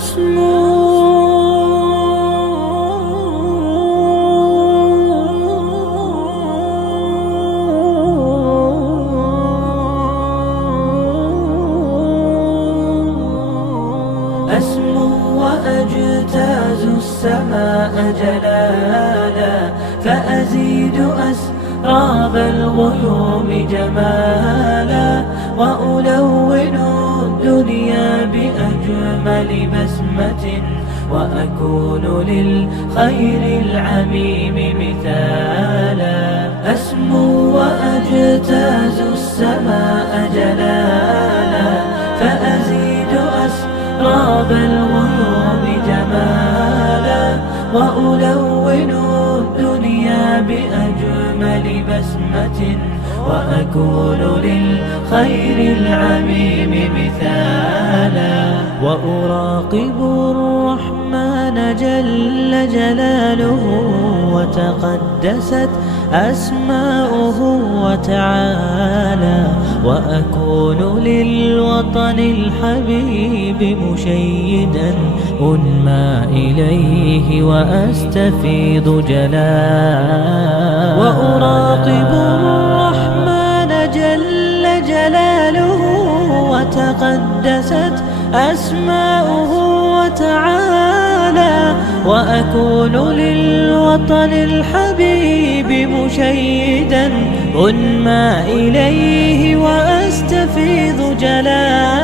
أسمو وأجتاز السماء جلالا، فأزيد أسراب الغيوم جمالا، وألون الدنيا بأجمل بسمة، وأكون للخير العميم مثالا. أسمو وأجتاز السماء جلالا، فأزيد أسراب الغيوم جمالا، وألون الدنيا بأجمل بسمة، وأكون للخير العميم مثالا. وأراقب الرحمن جل جلاله، وتقدست أسماؤه وتعالى، وأكون للوطن الحبيب مشيدا أنمى إليه وأستفيض جلالا. وأراقب الرحمن جل جلاله، وتقدست أسماؤه وتعالى، وأكون للوطن الحبيب مشيدا أنمى إليه وأستفيض جلالا.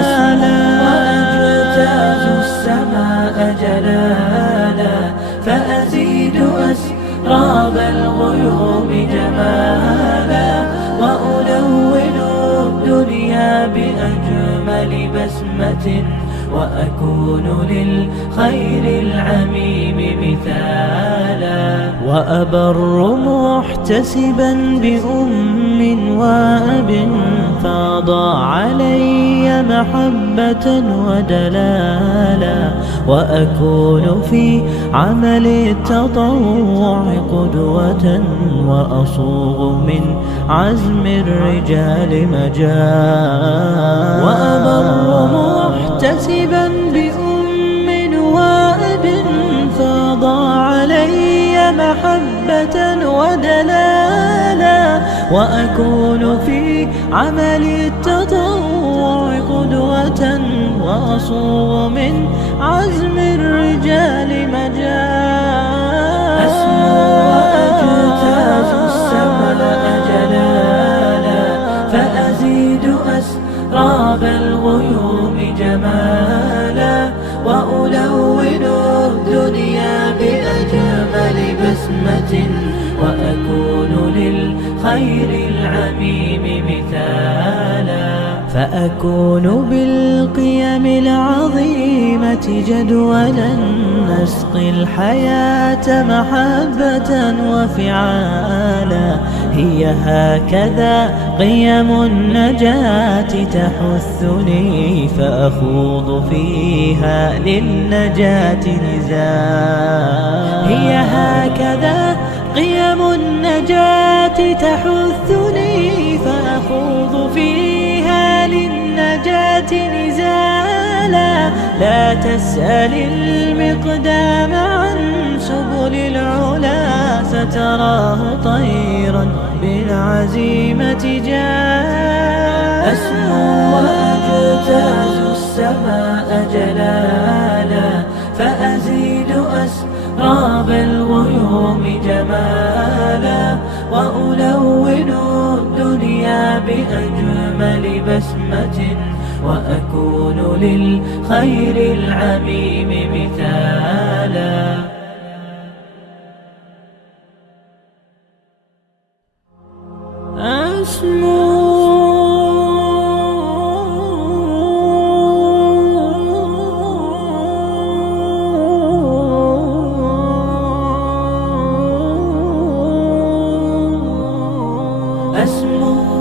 أسمو وأجتاز السماء جلالا، فأزيد أسراب الغيوم جمالا، وألون الدنيا بأجمل بسمة، وأكون للخير العميم مثالا. وأبر محتسبا بأم وأب، فاض علي محبة ودلالا، وأكون في عمل التطوع قدوة، وأصوغ من عزم الرجال مجالا. وأبر محتسبا بأم وأب، فاض علي محبة ودلالا، وأكون في عمل التطوع قدوة، وأصوغ من عزم الرجال مجالا. أسمو وأجتاز السماء جلالا، فأزيد أسراب الغيوم جمالا، وألون الدنيا بأجمل بسمة، وأكون للخير العميم مثالا. فأكون بالقيم العظيمة جدولا، نسقي الحياة محبة وفعالا. هي هكذا قيم النجاة تحثني، فأخوض فيها للنجاة نزالا. هي هكذا قيم النجاة تحثني، فأخوض فيها للنجاة نزالا. لا تسأل المقدام عن سبل العلا، ستراه طيرا بالعزيمة جالا. أسمو وأجتاز السماء جلالا، فأزيد أسراب الغيوم جمالا، وألون الدنيا بأجمل بسمة، وأكون للخير العميم مثالا. أسمو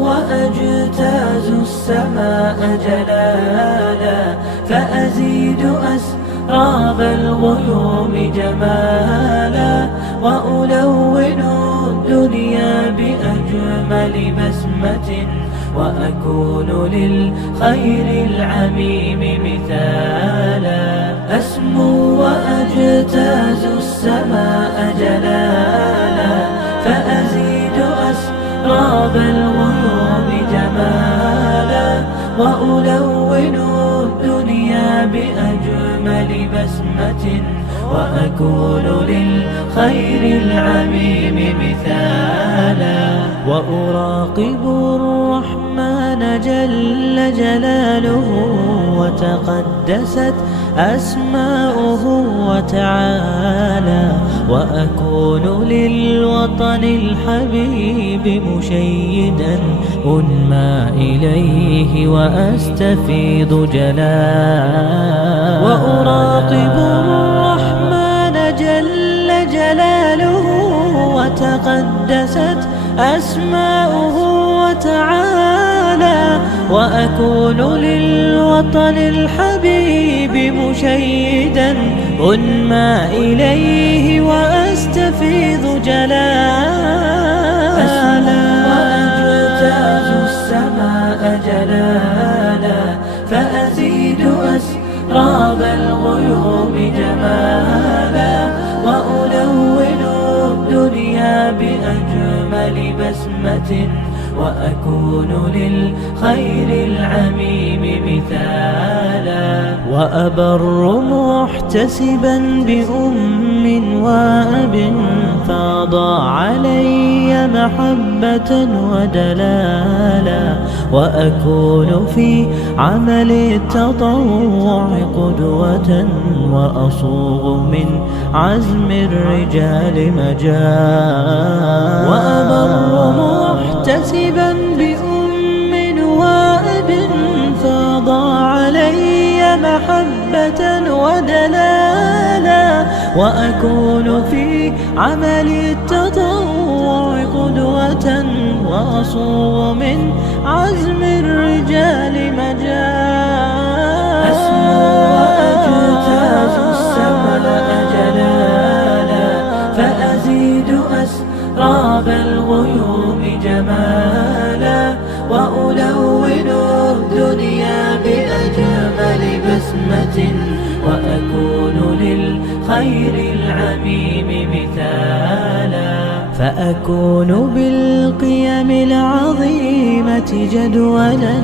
وأجتاز السماء جلالا، فأزيد أسراب الغيوم جمالا، وألون الدنيا بأجمل بسمة، وأكون للخير العميم مثالا. وأجتاز السماء جلالا فأزيد أسراب الغيوم جمالا وألون الدنيا بأجمل بسمة وأكون للخير العميم مثالا وأراقب الرحمن جل جلاله وتقدست أسماؤه وتعالى وأكون للوطن الحبيب مشيدا أنمى إليه وأستفيض جلالا وأراقب الرحمن جل جلاله وتقدست أسماؤه وتعالى وأكون للوطن الحبيب مشيدا أنمى إليه وأستفيض جلالا وأجتاز السماء جلالا فأزيد أسراب الغيوم جمالا وألون الدنيا بأجمل بسمة وأكون للخير العميم مثالا وأبر محتسبا بأم وأب فاض علي محبة ودلالا وأكون في عمل التطوع قدوة وأصوغ من عزم الرجال مجالا وأبر محتسبا بأم وأب فاض علي محبة ودلالا وأكون في عمل التطوع قدوة وأصوغ من عزم الرجال مجالا أسمو وأجتاز السماء جلالا فأزيد أسراب الغيوم جمالا وألون الدنيا بأجمل بسمة وأكون للخير العميم مثالا فأكون بالقيم العظيمة جدولا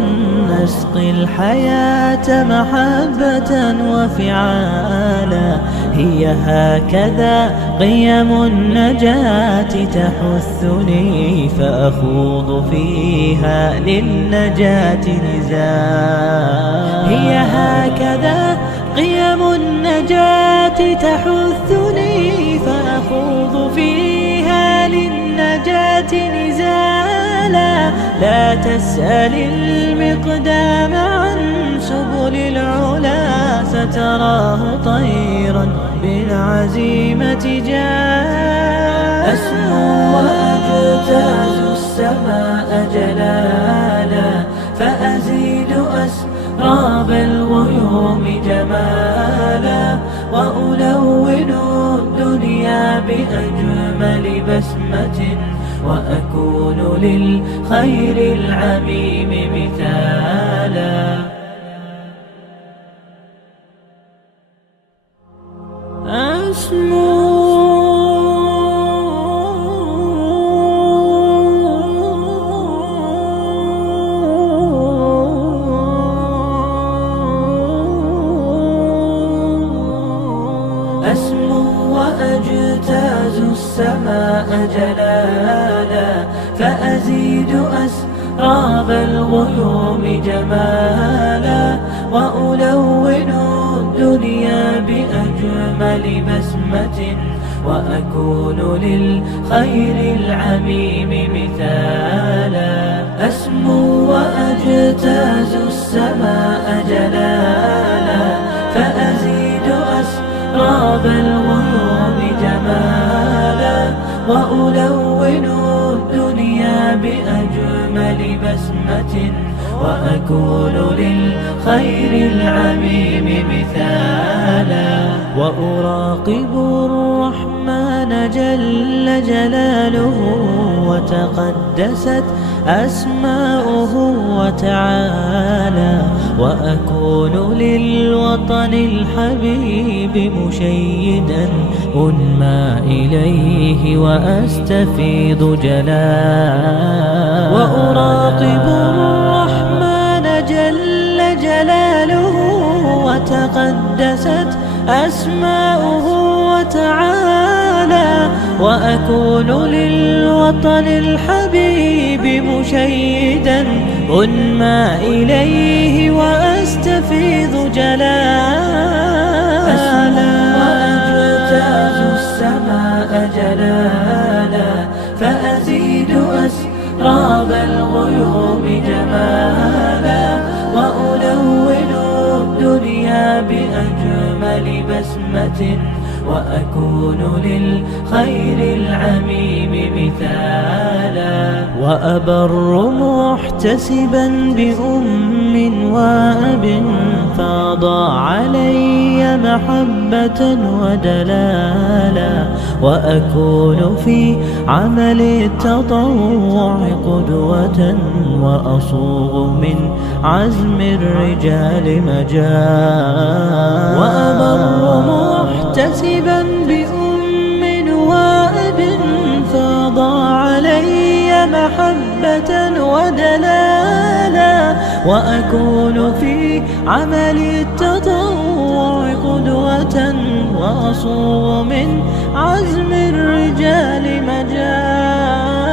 نسقي الحياة محبة وفعالا هي هكذا قيم النجاة تحثني فأخوض فيها للنجاة نزالا هي هكذا قيم النجاة تحثني فأخوض فيها للنجاة نزالا لا تسأل المقدام عن سبل العلا ستراه طيرا بالعزيمة جاء أسمو وأجتاز السماء جلالا فأزيد أسراب الغيوم جمالا وألون الدنيا بأجمل بسمة وأكون للخير العميم مثالا أسمو وأجتاز السماء جلالا فأزيد أسراب الغيوم جمالا وألون الدنيا بأجمل بسمة وأكون للخير العميم مثالا أسمو وأجتاز السماء جلالا فأزيد أسراب الغيوم جمالا وألون الدنيا بأجمل بسمة وأكون للخير العميم مثالا وأراقب الرحمن جل جلاله وتقدست أسماؤه وتعالى، وأكون للوطن الحبيب مشيدا أنمى إليه وأستفيض جلالا، وأراقب الرحمن جل جلاله وتقدست أسماؤه وتعالى، وأكون للوطن الحبيب مشيدا أنمى إليه وأستفيض جلالا، وأجتاز السماء جلالا، فأزيد أسراب الغيوم جمالا، وألون الدنيا بأجمل بسمة، وأكون للخير العميم مثالا، وأبر محتسبا بأم وأب فاض علي محبة ودلالا، وأكون في عمل التطوع قدوة، وأصوغ من عزم الرجال مجالا، وأبر محتسبا بأم وأب فاض علي محبة ودلالا، وأكون في عمل التطوع قدوة، وأصوغ من عزم الرجال مجالا،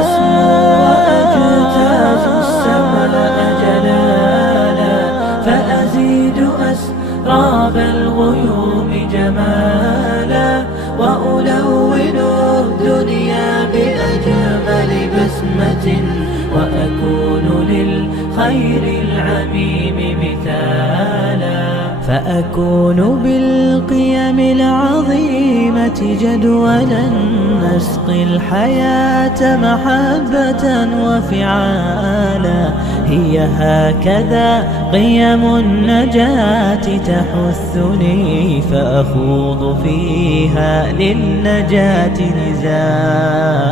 أسمو وأجتاز السماء جلالا، فأزيد أسراب الغيوم جمالا، وألون الدنيا بأجمل بسمة، وأكون للخير العميم مثالا، فأكون بالقيم العظيمة جدولا نسقي الحياة محبة وفعالا، هي هكذا قيم النجاة تحثني، فأخوض فيها للنجاة نزالا،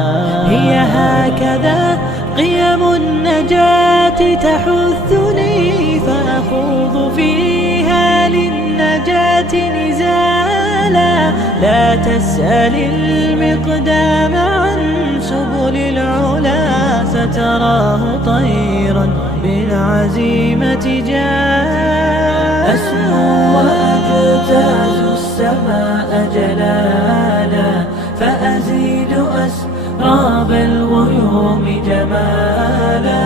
هي هكذا قيم النجاة تحثني، فأخوض فيها للنجاة نزالا، لا تسأل المقدام عن سبل العلا، ستراه طيرا بالعزيمة جاء، أسمو وأجتاز السماء جلالا، فأزيد أسراب الغيوم جمالا،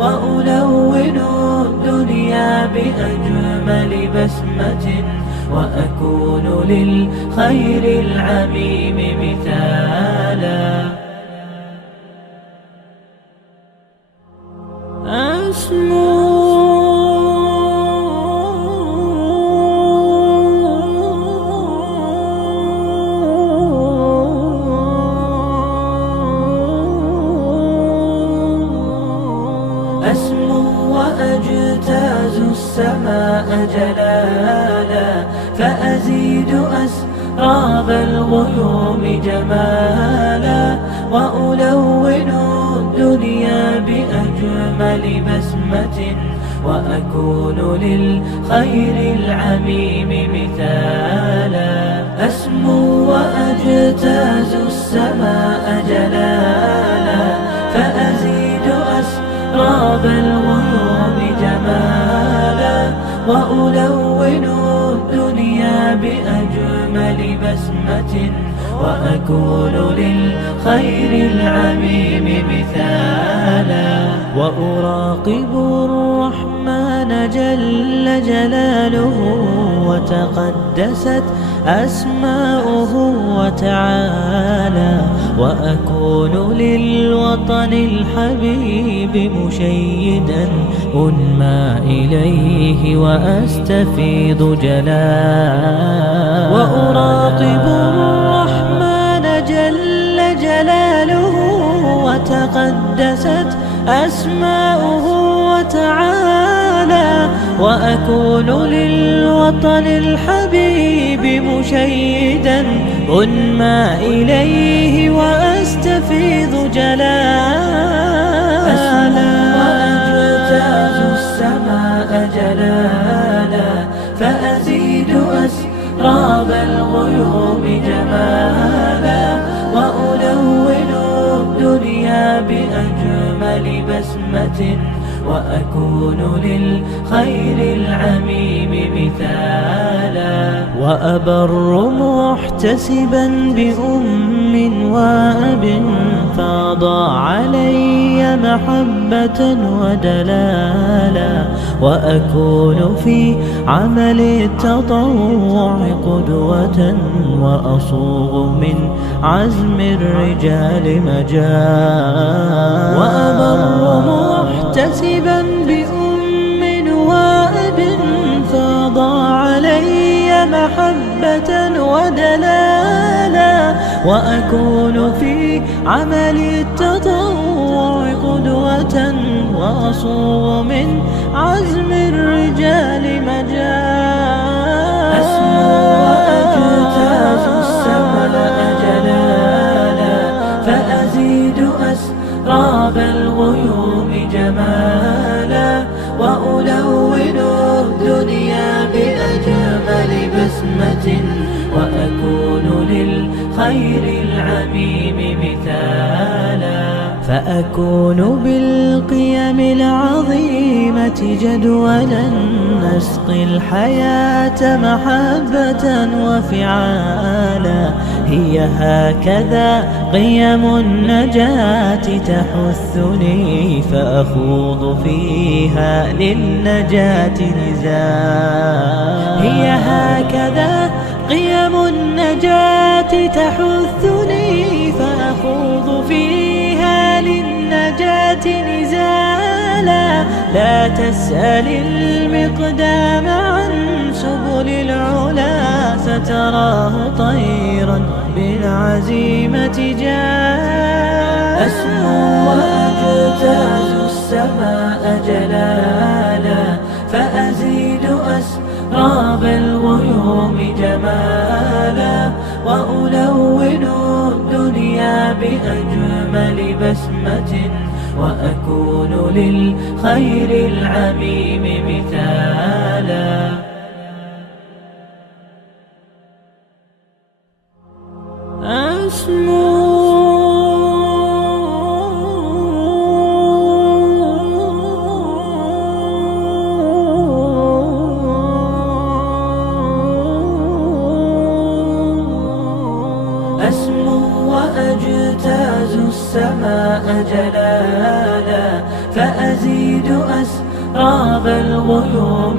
وألون الدنيا بأجمل بسمة، وأكون للخير العميم مثالا، أسمو وأجتاز السماء جلالا، فأزيد أسراب الغيوم جمالا، وألون الدنيا بأجمل بسمة، وأكون للخير العميم مثالا، أسمو وأجتاز السماء جلالا، فأزيد أسراب الغيوم جمالا، وألون الدنيا بأجمل بسمة، وأكون للخير العميم مثالا، وأراقب الرحمن جل جلاله وتقدست أسماؤه وتعالى، وأكون للوطن الحبيب مشيدا أنمى إليه وأستفيض جلالا، وأراقب الرحمن جل جلاله وتقدست أسماؤه وتعالى، وأكون للوطن الحبيب مشيدا أنمى إليه وأستفيض جلالا. وأجتاز السماء جلالا فأزيد أسراب الغيوم جمالا وألون الدنيا بأجمل بسمة وأكون للخير العميم مثالا وأبر محتسبا بأم وأب فاض علي محبة ودلالا وأكون في عمل التطوع قدوة وأصوغ من عزم الرجال مجالا وأبر محتسبا بأم وأب فاض علي محبة ودلالا وأكون في عمل التطوع قدوة وأصوغ من عزم الرجال مجالا أسمو وأجتاز السماء جلالا فأزيد أسراب الغيوم جمالا وألون الدنيا بأجمل بسمة وأكون للخير العميم مثالا فأكون بالقيم العظيمة جدولا نسقي الحياة محبة وفعالا هي هكذا قيم النجاة تحثني فأخوض فيها للنجاة نزالا هي هكذا قيم النجاة تحثني فأخوض فيها للنجاة نزالا لا تسأل المقدام عن سبل العلا ستراه طيرا بالعزيمة جالا أسمو وأجتاز السماء جلالا فأزيد أسراب الغيوم جمالا وألون الدنيا بأجمل بسمة وأكون للخير العميم مثالا أسمو وأجتاز السماء جلالا فأزيد أسراب الغيوم